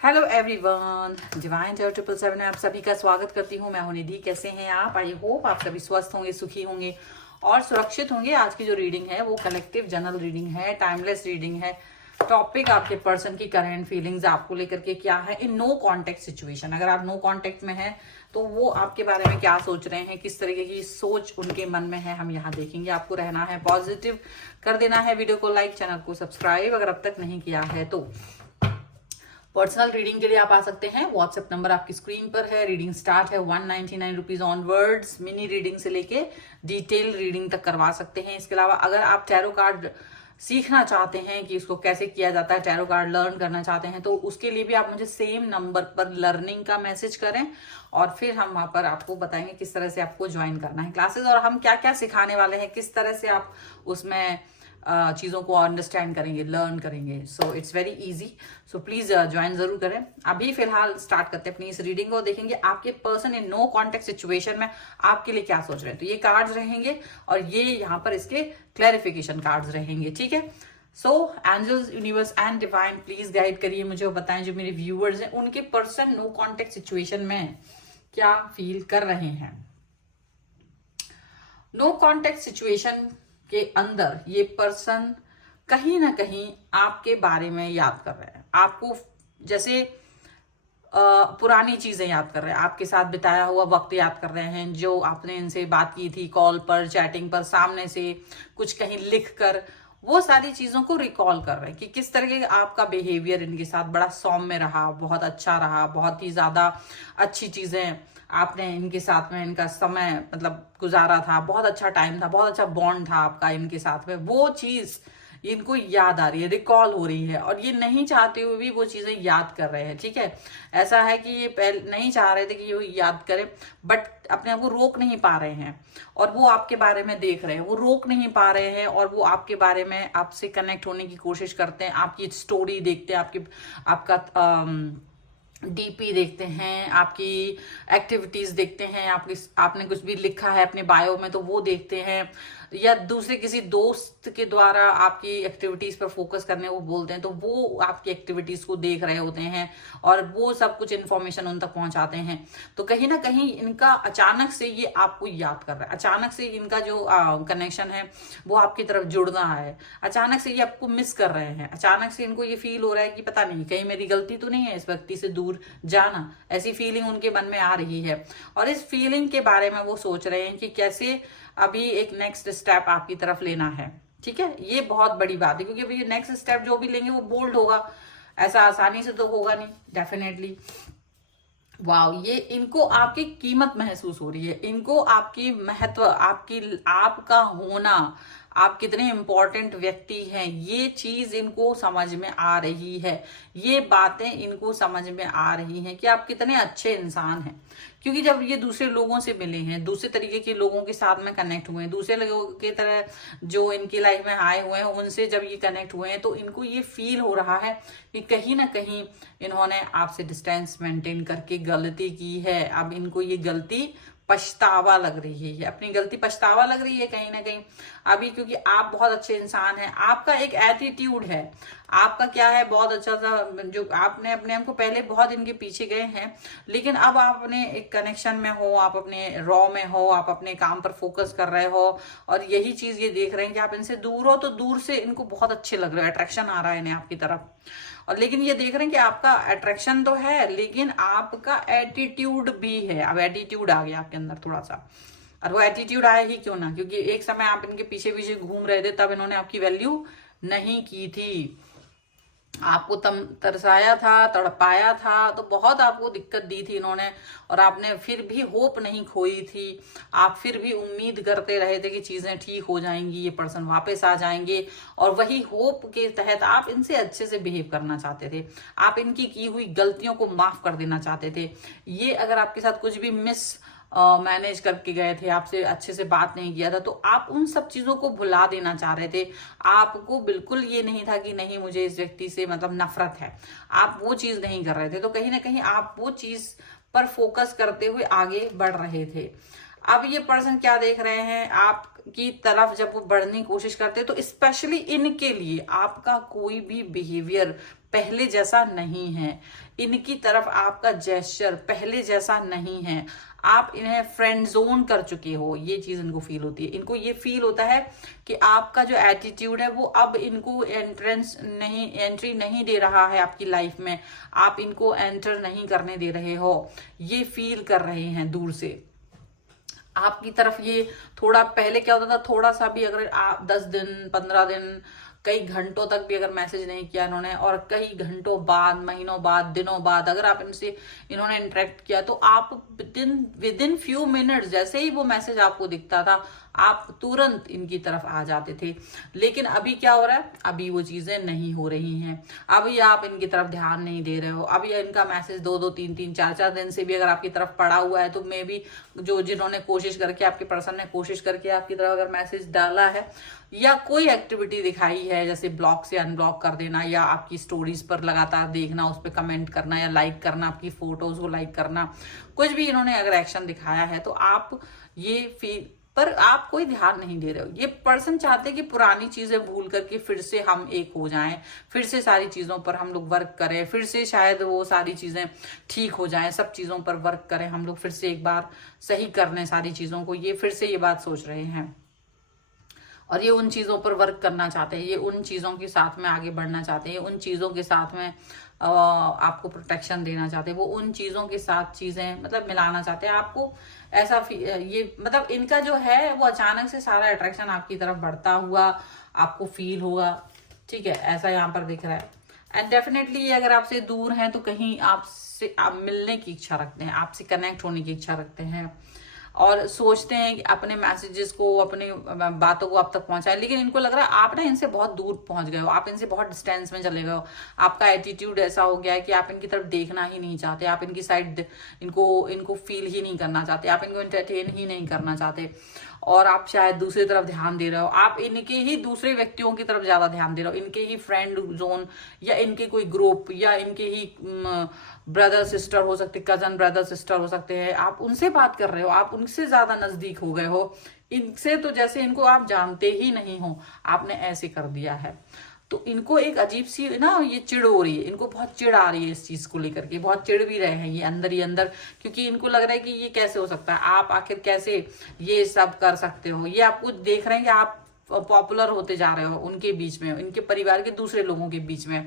Hello everyone, divine terror 777 में आप सभी का स्वागत करती हूँ। मैं हूं निधि। कैसे हैं आप? आई होप आप सभी स्वस्थ होंगे, सुखी होंगे और सुरक्षित होंगे। आज की जो रीडिंग है वो कलेक्टिव जनरल रीडिंग है, टाइमलेस रीडिंग है। टॉपिक आपके पर्सन की करंट फीलिंग्स आपको लेकर के क्या है इन नो कॉन्टेक्ट सिचुएशन। अगर आप नो कॉन्टेक्ट में हैं तो वो आपके बारे में क्या सोच रहे हैं, किस तरीके की सोच उनके मन में है, हम यहाँ देखेंगे। आपको रहना है पॉजिटिव, कर देना है वीडियो को लाइक, चैनल को सब्सक्राइब अगर अब तक नहीं किया है तो। पर्सनल रीडिंग के लिए आप आ सकते हैं। व्हाट्सएप नंबर आपकी स्क्रीन पर है। रीडिंग स्टार्ट है 199 रुपीज ऑनवर्ड्स। मिनी रीडिंग से लेके डिटेल रीडिंग तक करवा सकते हैं। इसके अलावा अगर आप टैरो कार्ड सीखना चाहते हैं कि इसको कैसे किया जाता है, टैरो कार्ड लर्न करना चाहते हैं, तो उसके लिए भी आप मुझे सेम नंबर पर लर्निंग का मैसेज करें और फिर हम वहां पर आपको बताएंगे किस तरह से आपको ज्वाइन करना है क्लासेस और हम क्या क्या सिखाने वाले हैं, किस तरह से आप उसमें चीज़ों को अंडरस्टैंड करेंगे, लर्न करेंगे। So it's very easy. So please join ज़रूर करें। अभी फिलहाल स्टार्ट करते हैं अपनी इस रीडिंग को। देखेंगे आपके person in no contact situation में आपके लिए क्या सोच रहे हैं। तो ये कार्ड्स रहेंगे और ये यहाँ पर इसके क्लैरिफिकेशन कार्ड्स रहेंगे, ठीक है। So angels, universe and divine please guide करिए मुझे और बताएं जो मेरे व्यूअर्स हैं उनके पर्सन नो कॉन्टेक्ट सिचुएशन में क्या फील कर रहे हैं। नो कॉन्टेक्ट सिचुएशन के अंदर ये पर्सन कहीं ना कहीं आपके बारे में याद कर रहे हैं। आपको जैसे पुरानी चीजें याद कर रहे हैं, आपके साथ बिताया हुआ वक्त याद कर रहे हैं, जो आपने इनसे बात की थी कॉल पर, चैटिंग पर, सामने से कुछ कहीं लिख कर, वो सारी चीजों को रिकॉल कर रहे हैं कि किस तरह के आपका बिहेवियर इनके साथ बड़ा सौम्य रहा, बहुत अच्छा रहा, बहुत ही ज्यादा अच्छी चीजें आपने इनके साथ में इनका समय मतलब गुजारा था, बहुत अच्छा टाइम था, बहुत अच्छा बॉन्ड था आपका इनके साथ में। वो चीज इनको याद आ रही है, रिकॉल हो रही है और ये नहीं चाहते हुए भी वो चीजें याद कर रहे हैं, ठीक है। ऐसा है कि ये पहले नहीं चाह रहे थे कि ये याद करें, बट अपने आप को रोक नहीं पा रहे हैं और वो आपके बारे में देख रहे हैं, वो रोक नहीं पा रहे हैं और वो आपके बारे में आपसे कनेक्ट होने की कोशिश करते हैं। आपकी स्टोरी देखते हैं, आपका डीपी देखते हैं, आपकी एक्टिविटीज देखते हैं, आपने कुछ भी लिखा है अपने बायो में तो वो देखते हैं, या दूसरे किसी दोस्त के द्वारा आपकी एक्टिविटीज पर फोकस करने वो बोलते हैं तो वो आपकी एक्टिविटीज को देख रहे होते हैं और वो सब कुछ इन्फॉर्मेशन उन तक पहुंचाते हैं। तो कहीं ना कहीं इनका अचानक से ये आपको याद कर रहा है, अचानक से इनका जो कनेक्शन है वो आपकी तरफ जुड़ रहा है, अचानक से ये आपको मिस कर रहे हैं, अचानक से इनको ये फील हो रहा है कि पता नहीं कहीं मेरी गलती तो नहीं है इस व्यक्ति से दूर जाना। ऐसी फीलिंग उनके मन में आ रही है और इस फीलिंग के बारे में वो सोच रहे हैं कि कैसे अभी एक नेक्स्ट स्टेप आपकी तरफ लेना है, ठीक है। ये बहुत बड़ी बात है क्योंकि अभी ये नेक्स्ट स्टेप जो भी लेंगे वो बोल्ड होगा, ऐसा आसानी से तो होगा नहीं डेफिनेटली। वाह, ये इनको आपकी कीमत महसूस हो रही है, इनको आपकी महत्व, आपका होना, आप कितने इंपॉर्टेंट व्यक्ति हैं, ये चीज इनको समझ में आ रही है। ये बातें इनको समझ में आ रही हैं कि आप कितने अच्छे इंसान हैं। क्योंकि जब ये दूसरे लोगों से मिले हैं, दूसरे तरीके के लोगों के साथ में कनेक्ट हुए हैं, दूसरे लोगों की तरह जो इनकी लाइफ में आए हुए हैं उनसे जब ये कनेक्ट हुए हैं तो इनको ये फील हो रहा है कि कहीं ना कहीं इन्होंने आपसे डिस्टेंस मेंटेन करके गलती की है। अब इनको ये गलती पछतावा लग रही है, अपनी गलती पछतावा लग रही है कहीं ना कहीं अभी, क्योंकि आप बहुत अच्छे इंसान हैं, आपका एक एटीट्यूड है, आपका क्या है बहुत अच्छा सा, जो आपने अपने आप को पहले बहुत इनके पीछे गए हैं लेकिन अब आप अपने एक कनेक्शन में हो, आप अपने रॉ में हो, आप अपने काम पर फोकस कर रहे हो और यही चीज ये देख रहे हैं कि आप इनसे दूर हो तो दूर से इनको बहुत अच्छे लग रहे हो, अट्रैक्शन आ रहा है इन्हें आपकी तरफ। और लेकिन ये देख रहे हैं कि आपका अट्रैक्शन तो है लेकिन आपका एटीट्यूड भी है। अब एटीट्यूड आ गया आपके अंदर थोड़ा सा, और वो एटीट्यूड आया ही क्यों ना, क्योंकि एक समय आप इनके पीछे पीछे घूम रहे थे तब इन्होंने आपकी वैल्यू नहीं की थी, आपको तरसाया था, तड़पाया था, तो बहुत आपको दिक्कत दी थी इन्होंने और आपने फिर भी होप नहीं खोई थी। आप फिर भी उम्मीद करते रहे थे कि चीजें ठीक हो जाएंगी, ये पर्सन वापस आ जाएंगे और वही होप के तहत आप इनसे अच्छे से बिहेव करना चाहते थे, आप इनकी की हुई गलतियों को माफ कर देना चाहते थे। ये अगर आपके साथ कुछ भी मिस मैनेज करके गए थे, आपसे अच्छे से बात नहीं किया था तो आप उन सब चीजों को भुला देना चाह रहे थे। आपको बिल्कुल ये नहीं था कि नहीं मुझे इस व्यक्ति से मतलब नफरत है, आप वो चीज नहीं कर रहे थे। तो कहीं ना कहीं आप वो चीज पर फोकस करते हुए आगे बढ़ रहे थे। अब ये पर्सन क्या देख रहे हैं आपकी तरफ, जब वो बढ़ने की कोशिश करते हैं तो स्पेशली इनके लिए आपका कोई भी बिहेवियर पहले जैसा नहीं है, इनकी तरफ आपका जेस्चर पहले जैसा नहीं है, आप इन्हें फ्रेंड जोन कर चुके हो, ये चीज इनको फील होती है। इनको ये फील होता है कि आपका जो एटीट्यूड है वो अब इनको एंट्री नहीं दे रहा है आपकी लाइफ में, आप इनको एंटर नहीं करने दे रहे हो, ये फील कर रहे हैं दूर से आपकी तरफ। ये थोड़ा पहले क्या होता था, थोड़ा सा भी अगर आप 10 दिन 15 दिन कई घंटों तक भी अगर मैसेज नहीं किया इन्होंने, और कई घंटों बाद, महीनों बाद, दिनों बाद अगर आप इनसे इन्होंने इंटरेक्ट किया, तो आप विद इन फ्यू मिनट्स जैसे ही वो मैसेज आपको दिखता था, आप तुरंत इनकी तरफ आ जाते थे। लेकिन अभी क्या हो रहा है, अभी वो चीजें नहीं हो रही हैं, अभी आप इनकी तरफ ध्यान नहीं दे रहे हो। अभी इनका मैसेज 2-2, 3-3, 4-4 दिन से भी अगर आपकी तरफ पड़ा हुआ है, तो मे बी जिन्होंने कोशिश करके, आपके पर्सन ने कोशिश करके आपकी तरफ अगर मैसेज डाला है, या कोई एक्टिविटी दिखाई है जैसे ब्लॉक से अनब्लॉक कर देना, या आपकी स्टोरीज पर लगातार देखना, उस पर कमेंट करना, या लाइक करना, आपकी फोटोज को लाइक करना, कुछ भी इन्होंने अगर एक्शन दिखाया है, तो आप ये फील पर आप कोई ध्यान नहीं दे रहे हो। ये पर्सन चाहते हैं कि पुरानी चीजें भूल करके फिर से हम एक हो जाएं, फिर से सारी चीजों पर हम लोग वर्क करें, फिर से शायद वो सारी चीजें ठीक हो जाएं, सब चीजों पर वर्क करें हम लोग, फिर से एक बार सही कर लें सारी चीजों को। ये फिर से ये बात सोच रहे हैं, और ये उन चीज़ों पर वर्क करना चाहते हैं, ये उन चीज़ों के साथ में आगे बढ़ना चाहते हैं, उन चीज़ों के साथ में आपको प्रोटेक्शन देना चाहते हैं, वो उन चीज़ों के साथ चीज़ें मतलब मिलाना चाहते हैं आपको। ऐसा ये मतलब इनका जो है वो अचानक से सारा अट्रैक्शन आपकी तरफ बढ़ता हुआ आपको फील होगा, ठीक है, ऐसा यहाँ पर दिख रहा है। एंड डेफिनेटली ये अगर आपसे दूर हैं तो कहीं आपसे आप मिलने की इच्छा रखते हैं, आपसे कनेक्ट होने की इच्छा रखते हैं, और सोचते हैं कि अपने मैसेजेस को, अपनी बातों को आप तक पहुंचाएं। लेकिन इनको लग रहा है आप ना इनसे बहुत दूर पहुंच गए हो, आप इनसे बहुत डिस्टेंस में चले गए हो, आपका एटीट्यूड ऐसा हो गया है कि आप इनकी तरफ देखना ही नहीं चाहते, आप इनकी साइड इनको फील ही नहीं करना चाहते, आप इनको एंटरटेन ही नहीं करना चाहते, और आप शायद दूसरी तरफ ध्यान दे रहे हो, आप इनके ही दूसरे व्यक्तियों की तरफ ज्यादा ध्यान दे रहे हो, इनके ही फ्रेंड जोन, या इनके कोई ग्रुप, या इनके ही ब्रदर सिस्टर हो सकते, कजन ब्रदर सिस्टर हो सकते हैं, आप उनसे बात कर रहे हो, आप उनसे ज्यादा नजदीक हो गए हो इनसे, तो जैसे इनको आप जानते ही नहीं हो, आपने ऐसे कर दिया है। तो इनको एक अजीब सी ना ये चिढ़ हो रही है, इनको बहुत चिढ़ आ रही है इस चीज को लेकर के, बहुत चिढ़ भी रहे हैं ये अंदर ही अंदर, क्योंकि इनको लग रहा है कि ये कैसे हो सकता है, आप आखिर कैसे ये सब कर सकते हो। ये आपको देख रहे हैं कि आप पॉपुलर होते जा रहे हो उनके बीच में, इनके परिवार के दूसरे लोगों के बीच में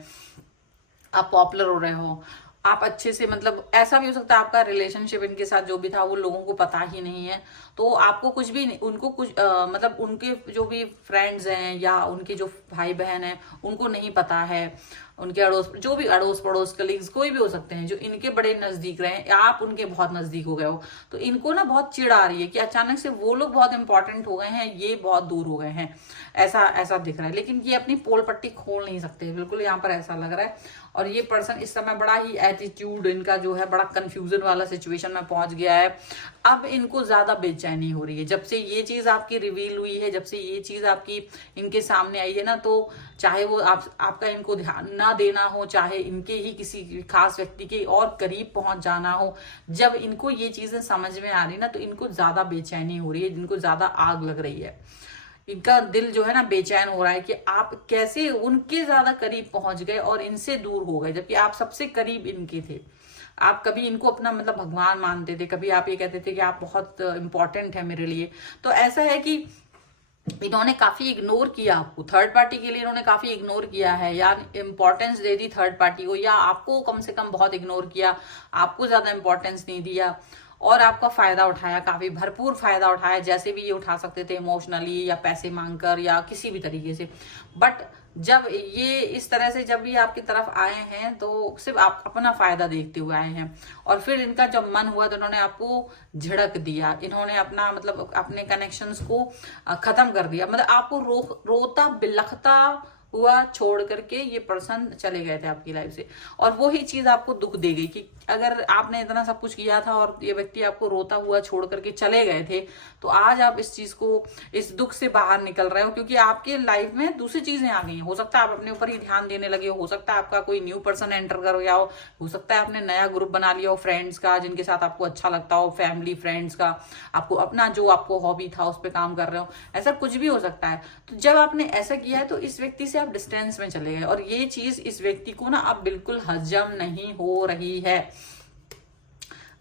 आप पॉपुलर हो रहे हो, आप अच्छे से मतलब ऐसा भी हो सकता है आपका रिलेशनशिप इनके साथ जो भी था वो लोगों को पता ही नहीं है, तो आपको कुछ भी नहीं, उनको कुछ मतलब उनके जो भी फ्रेंड्स हैं या उनके जो भाई बहन हैं उनको नहीं पता है, उनके अड़ोस पड़ोस कलीग्स कोई भी हो सकते हैं जो इनके बड़े नजदीक रहे, आप उनके बहुत नजदीक हो गए हो, तो इनको ना बहुत चिढ़ आ रही है कि अचानक से वो लोग बहुत इंपॉर्टेंट हो गए हैं, ये बहुत दूर हो गए हैं, ऐसा दिख रहा है। लेकिन ये अपनी पोल पट्टी खोल नहीं सकते, बिल्कुल यहाँ पर ऐसा लग रहा है। और ये पर्सन इस समय बड़ा ही एटीट्यूड इनका जो है बड़ा कंफ्यूजन वाला सिचुएशन में पहुंच गया है। अब इनको ज्यादा बेचैनी हो रही है जब से ये चीज आपकी रिवील हुई है, जब से ये चीज आपकी इनके सामने आई है ना, तो चाहे वो आपका इनको ध्यान ना देना हो, चाहे इनके ही किसी खास व्यक्ति के और करीब पहुंच जाना हो, जब इनको ये चीजें समझ में आ रही ना तो इनको ज्यादा बेचैनी हो रही है, इनको ज्यादा आग लग रही है, इनका दिल जो है ना बेचैन हो रहा है कि आप कैसे उनके ज्यादा करीब पहुंच गए और इनसे दूर हो गए, जबकि आप सबसे करीब इनके थे। आप कभी इनको अपना मतलब भगवान मानते थे, कभी आप ये कहते थे कि आप बहुत इंपॉर्टेंट है मेरे लिए। तो ऐसा है कि इन्होंने काफी इग्नोर किया आपको, थर्ड पार्टी के लिए इन्होंने काफी इग्नोर किया है, या इंपॉर्टेंस दे दी थर्ड पार्टी को, या आपको कम से कम बहुत इग्नोर किया, आपको ज्यादा इंपॉर्टेंस नहीं दिया, और आपका फायदा उठाया, काफी भरपूर फायदा उठाया, जैसे भी ये उठा सकते थे, इमोशनली या पैसे मांगकर या किसी भी तरीके से। बट जब ये इस तरह से जब ये आपकी तरफ आए हैं तो सिर्फ आप अपना फायदा देखते हुए आए हैं, और फिर इनका जब मन हुआ तो इन्होंने आपको झिड़क दिया, इन्होंने अपना मतलब अपने कनेक्शंस को खत्म कर दिया, मतलब आपको रोता बिलखता हुआ छोड़ करके ये पर्सन चले गए थे आपकी लाइफ से। और वही चीज आपको दुख दे गई कि अगर आपने इतना सब कुछ किया था और ये व्यक्ति आपको रोता हुआ छोड़ करके चले गए थे, तो आज आप इस चीज को, इस दुख से बाहर निकल रहे हो, क्योंकि आपके लाइफ में दूसरी चीजें आ गई हैं। हो सकता है आप अपने ऊपर ही ध्यान देने लगे हो सकता है आपका कोई न्यू पर्सन एंटर कर गया हो सकता है आपने नया ग्रुप बना लिया हो फ्रेंड्स का जिनके साथ आपको अच्छा लगता हो, फैमिली फ्रेंड्स का, आपको अपना जो आपको हॉबी था उस पर काम कर रहे हो, ऐसा कुछ भी हो सकता है। तो जब आपने ऐसा किया है तो इस व्यक्ति से आप डिस्टेंस में चले गए और ये चीज इस व्यक्ति को ना अब बिल्कुल हजम नहीं हो रही है।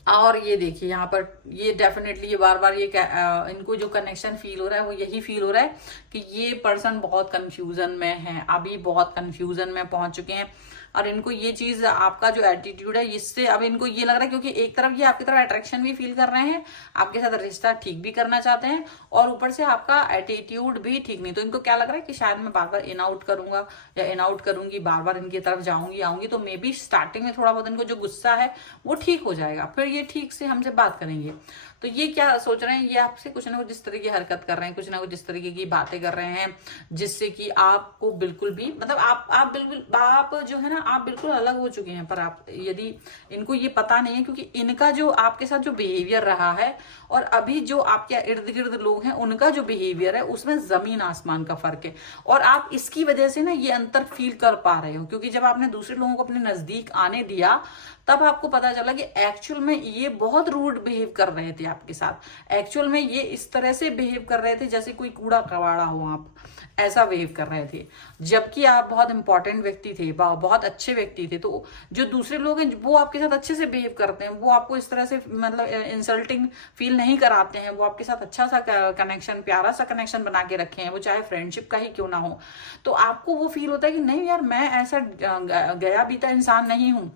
और ये देखिए यहाँ पर ये डेफिनेटली ये बार बार ये इनको जो कनेक्शन फील हो रहा है वो यही फील हो रहा है कि ये पर्सन बहुत कंफ्यूजन में है, अभी बहुत कंफ्यूजन में पहुंच चुके हैं। और इनको ये चीज आपका जो एटीट्यूड है इससे अब इनको ये लग रहा है, क्योंकि एक तरफ ये आपकी तरफ अट्रैक्शन भी फील कर रहे हैं, आपके साथ रिश्ता ठीक भी करना चाहते हैं और ऊपर से आपका एटीट्यूड भी ठीक नहीं। तो इनको क्या लग रहा है कि शायद मैं बार बार इन आउट करूंगा या इन आउट करूंगी, बार बार इनकी तरफ जाऊंगी आऊंगी तो मे बी स्टार्टिंग में थोड़ा बहुत इनको जो गुस्सा है वो ठीक हो जाएगा, फिर ये ठीक से हमसे बात करेंगे। तो ये क्या सोच रहे हैं, ये आपसे कुछ ना कुछ जिस तरह की हरकत कर रहे हैं, कुछ ना कुछ जिस तरीके की बातें कर रहे हैं जिससे कि आपको बिल्कुल भी मतलब आप बिल्कुल आप जो है ना आप बिल्कुल अलग हो चुके हैं। पर आप यदि इनको ये पता नहीं है, क्योंकि इनका जो आपके साथ जो बिहेवियर रहा है और अभी जो आपके इर्द गिर्द लोग हैं उनका जो बिहेवियर है उसमें जमीन आसमान का फर्क है। और आप इसकी वजह से ना ये अंतर फील कर पा रहे हो, क्योंकि जब आपने दूसरे लोगों को अपने नजदीक आने दिया तब आपको पता चला कि एक्चुअल में ये बहुत रूड बिहेव कर रहे थे आपके साथ। एक्चुअल में ये इस तरह से बिहेव कर रहे थे जैसे कोई कूड़ा कबाड़ा हो, आप ऐसा बिहेव कर रहे थे, जबकि आप बहुत इंपॉर्टेंट व्यक्ति थे, बहुत अच्छे व्यक्ति थे। तो जो दूसरे लोग हैं वो आपके साथ अच्छे से बिहेव करते हैं, वो आपको इस तरह से मतलब इंसल्टिंग फील नहीं कराते हैं, वो आपके साथ अच्छा सा कनेक्शन, प्यारा सा कनेक्शन बना के रखे हैं, वो चाहे फ्रेंडशिप का ही क्यों ना हो। तो आपको वो फील होता है कि नहीं यार मैं ऐसा गया बीता इंसान नहीं हूं।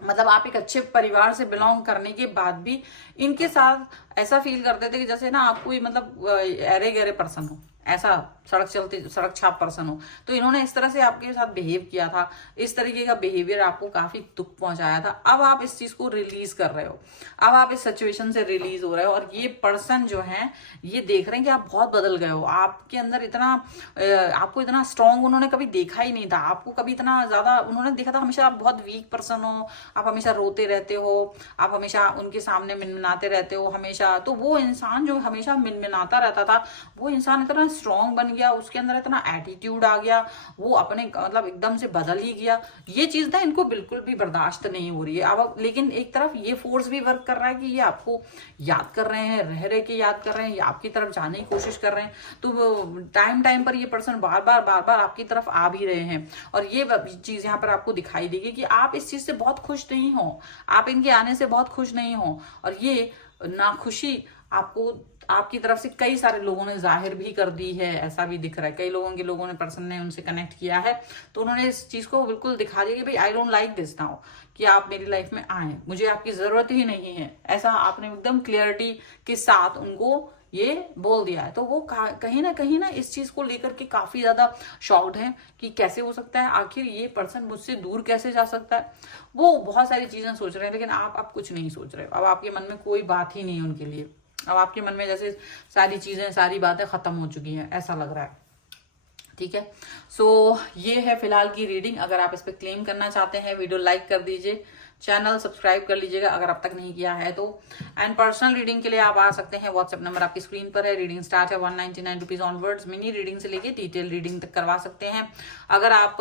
मतलब आप एक अच्छे परिवार से बिलोंग करने के बाद भी इनके साथ ऐसा फील करते थे कि जैसे ना आप कोई मतलब अरे गहरे पर्सन हो, ऐसा सड़क छाप पर्सन हो। तो इन्होंने इस तरह से आपके साथ बिहेव किया था, इस तरीके का बिहेवियर आपको काफी दुख पहुंचाया था। अब आप इस चीज को रिलीज कर रहे हो, अब आप इस सिचुएशन से रिलीज हो रहे हो और ये पर्सन जो है ये देख रहे हैं कि आप बहुत बदल गए हो, आपके अंदर इतना आपको इतना स्ट्रांग उन्होंने कभी देखा ही नहीं था, आपको कभी इतना ज्यादा उन्होंने देखा था, हमेशा आप बहुत वीक पर्सन हो, आप हमेशा रोते रहते हो, आप हमेशा उनके सामने मिनमिनाते रहते हो हमेशा। तो वो इंसान जो हमेशा मिनमिनाता रहता था वो इंसान इतना स्ट्रांग बन गया, उसके अंदर इतना एटीट्यूड आ गया, वो अपने मतलब एकदम से बदल ही गया। ये चीज ना इनको बिल्कुल भी बर्दाश्त नहीं हो रही है अब। लेकिन एक तरफ ये फोर्स भी वर्क कर रहा है कि ये आपको याद कर रहे हैं, रह के याद कर रहे हैं, ये आपकी तरफ जाने की कोशिश कर रहे हैं। तो टाइम टाइम पर ये पर्सन बार बार आपकी तरफ आ भी रहे हैं और ये चीज यहाँ पर आपको दिखाई देगी कि आप इस चीज से बहुत खुश नहीं हो, आप इनके आने से बहुत खुश नहीं हो। और ये नाखुशी आपको आपकी तरफ से कई सारे लोगों ने जाहिर भी कर दी है, ऐसा भी दिख रहा है। कई लोगों ने पर्सन ने उनसे कनेक्ट किया है तो उन्होंने इस चीज को बिल्कुल दिखा दिया कि भाई I don't like this now, कि आप मेरी लाइफ में आए, मुझे आपकी जरूरत ही नहीं है। ऐसा आपने एकदम क्लियरिटी के साथ उनको ये बोल दिया है। तो वो कहीं ना इस चीज को लेकर के काफी ज्यादा शॉक्ड है कि कैसे हो सकता है, आखिर ये पर्सन मुझसे दूर कैसे जा सकता है। वो बहुत सारी चीजें सोच रहे हैं लेकिन आप कुछ नहीं सोच रहे हो। अब आपके मन में कोई बात ही नहीं है उनके लिए। अब आपके मन में जैसे सारी चीजें, सारी बातें खत्म हो चुकी हैं, ऐसा लग रहा है। ठीक है, सो ये है फिलहाल की रीडिंग। अगर आप इस पर क्लेम करना चाहते हैं वीडियो लाइक कर दीजिए, चैनल सब्सक्राइब कर लीजिएगा अगर अब तक नहीं किया है तो। एंड पर्सनल रीडिंग के लिए आप आ सकते हैं, व्हाट्सएप नंबर आपकी स्क्रीन पर है। रीडिंग स्टार्ट है 199 रुपीज ऑनवर्ड्स। मिनी रीडिंग से लेके डिटेल रीडिंग तक करवा सकते हैं। अगर आप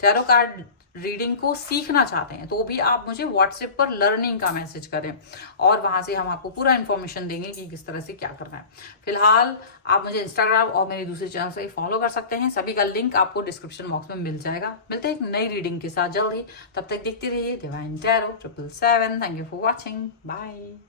टैरो कार्ड रीडिंग को सीखना चाहते हैं तो भी आप मुझे व्हाट्सएप पर लर्निंग का मैसेज करें और वहां से हम आपको पूरा इन्फॉर्मेशन देंगे कि किस तरह से क्या करना है। फिलहाल आप मुझे इंस्टाग्राम और मेरे दूसरे चैनल से फॉलो कर सकते हैं, सभी का लिंक आपको डिस्क्रिप्शन बॉक्स में मिल जाएगा। मिलते हैं एक नई रीडिंग के साथ जल्द ही, तब तक देखते रहिए divine tarot 777। Thank you for watching, bye.